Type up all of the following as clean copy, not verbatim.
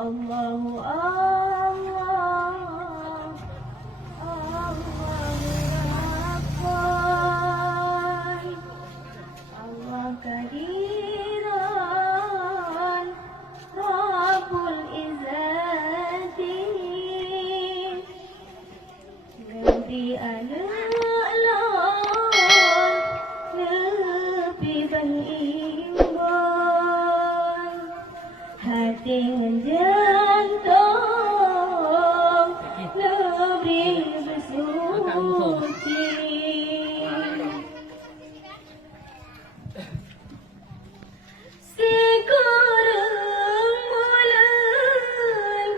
Allahu Allah, Allahu Akbar, Allah kadiran, Rabbul Izzati, Nabi lebih beriman, hati jantung lebih bersuci. Si kurang mulut,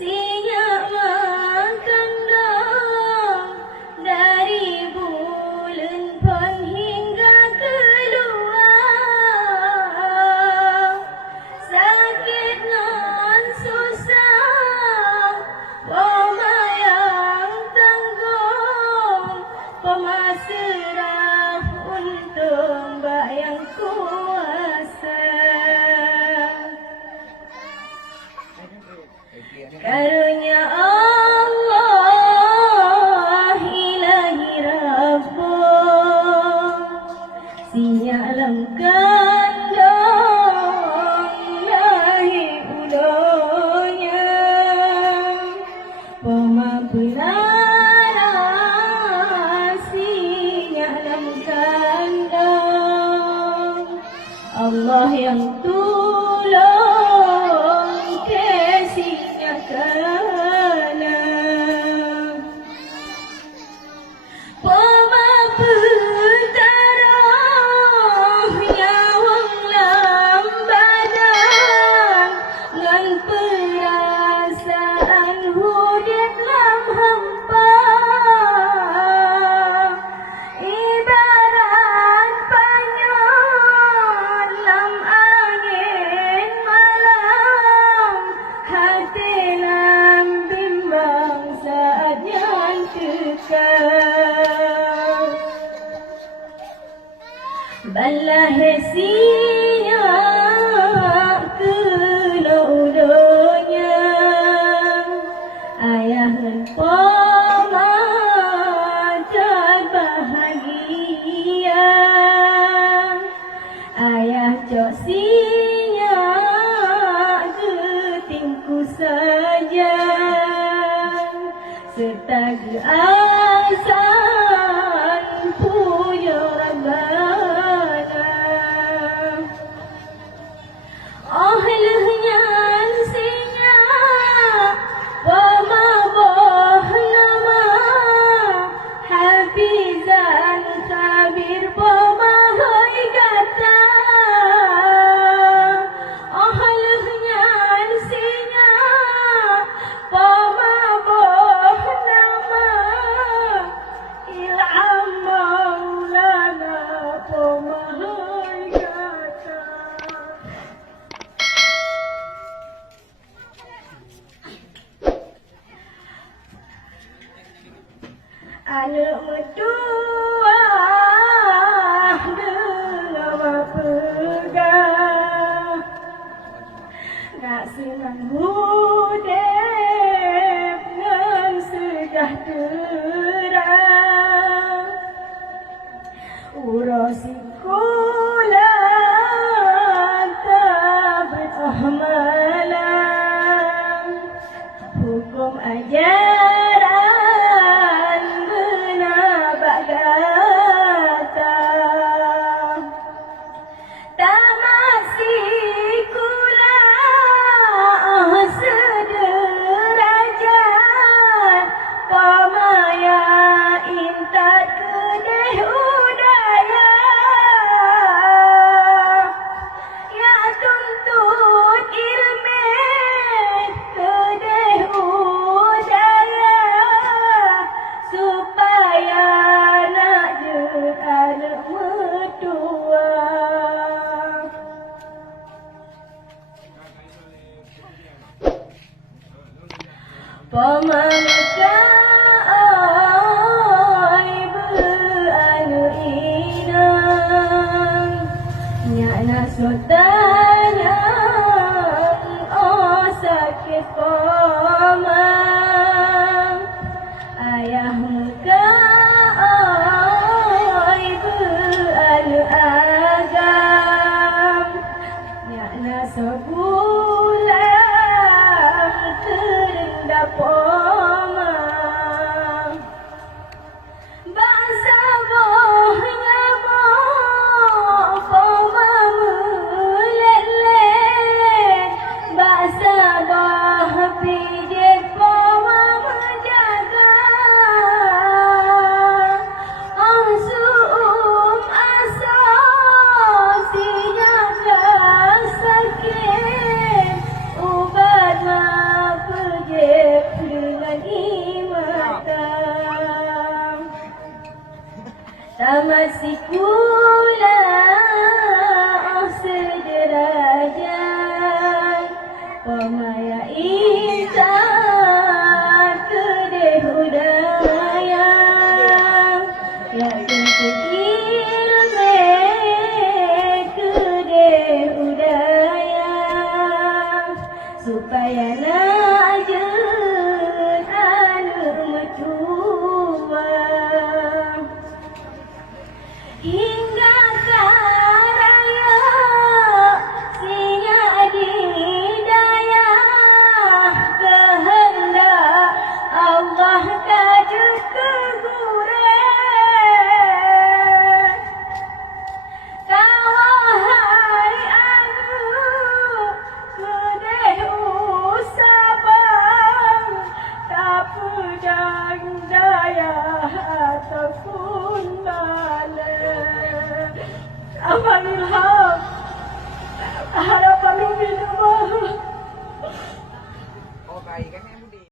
siap makan dong, dari bulan pun hingga keluar. Sakit non susah, wama yang tanggung, pemasrah untuk Mbak yang kuasa. Karunia Allah ilahi Rabbul, sinyalamkan dong lahi ulonya, pemampunan sinyalamkan dong Allah yang tolong kasihnya kalam, pemampunan nyawang lambadan, ngan perasaan hudit lam hampa, ibarat panyon lam angin malam, hati lam bimbang saat yang kekal. Balah siap kelaudonya, ayah lempama dan bahagia, ayah cok siap getingku saja, serta keasan punya ragana. Ahlahnya sinyap pemaboh nama, hafizan khabir pemahoi kata. Ahlahnya sinyap pemaboh nama, ilham maulana pemahoi kata. Anak medua dengan pegang, nak senang hudep dengan sejahtera, urusi kulan tak berahmalan, hukum ajaran benar datang, tak masih kula sederajat, pamaya intat kedeh udaya, ya tuntut ilmen kedeh udaya, supaya nak jekan mertua. Pemangkai beranu inang, nyana sotanya oh sakit koma ayah muka oi beanu agam nyana sebulan terendah poma bangsa bohnya mo poma mulele bangsa boh pijet poma menjaga asum asal sinyaka sakit ubat ma pijet dengan imatan tamat sekolah sederajat pemaya insan kedeh udaya yang tentu ilmu kedeh udaya supaya najun anu metua hingga karaya sinya didaya kehendak Allah kajut keguren kawahai anu kedeh usabang tak pedang daya ataupun bala amanilha